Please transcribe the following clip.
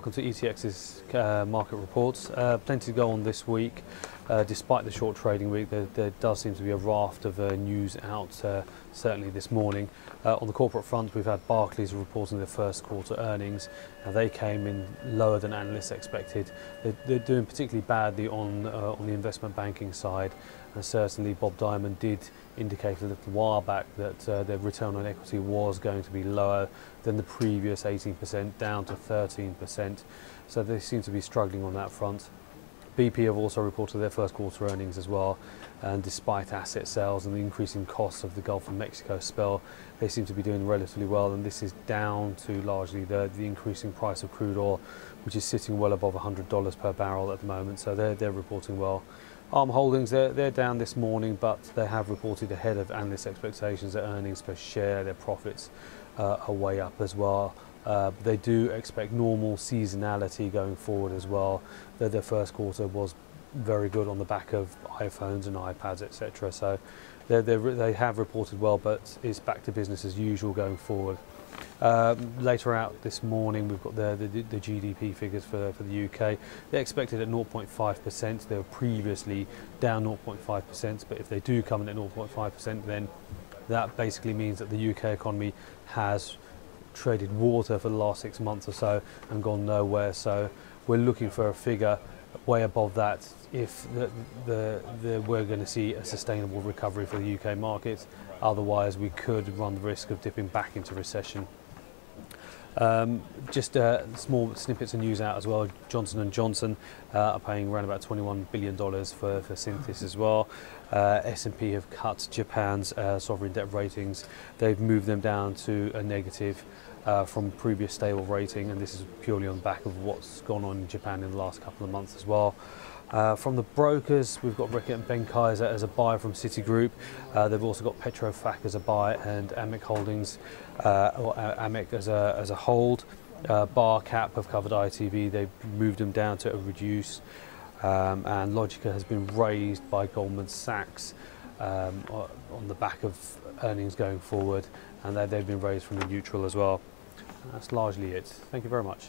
welcome to ETX's market reports. Plenty to go on this week. Despite the short trading week, there does seem to be a raft of news out, certainly this morning. On the corporate front, we've had Barclays reporting their first quarter earnings. They came in lower than analysts expected. They're doing particularly badly on the investment banking side, and certainly Bob Diamond did indicate a little while back that their return on equity was going to be lower than the previous 18%, down to 13%. So they seem to be struggling on that front. BP have also reported their first quarter earnings as well, and despite asset sales and the increasing costs of the Gulf of Mexico spill, they seem to be doing relatively well, and this is down to largely the increasing price of crude oil, which is sitting well above $100 per barrel at the moment, so they're reporting well. Arm Holdings, they're down this morning, but they have reported ahead of analyst expectations. Their earnings per share, their profits are way up as well. They do expect normal seasonality going forward as well. Their first quarter was very good on the back of iPhones and iPads, etc. So they have reported well, but it's back to business as usual going forward. Later out this morning, we've got the GDP figures for the UK. They're expected at 0.5%. They were previously down 0.5%, but if they do come in at 0.5%, then that basically means that the UK economy has traded water for the last 6 months or so and gone nowhere. So we're looking for a figure way above that if we're going to see a sustainable recovery for the UK market. Otherwise, we could run the risk of dipping back into recession. Just small snippets of news out as well. Johnson & Johnson are paying around about $21 billion for Synthesis as well. S&P have cut Japan's sovereign debt ratings. They've moved them down to a negative from previous stable rating, and this is purely on the back of what's gone on in Japan in the last couple of months as well. From the brokers, we've got Reckitt Benckiser as a buy from Citigroup. They've also got Petrofac as a buy, and Amec Holdings, or Amec as a hold. Barcap have covered ITV. They've moved them down to a reduce, and Logica has been raised by Goldman Sachs on the back of earnings going forward, and they've been raised from the neutral as well. That's largely it. Thank you very much.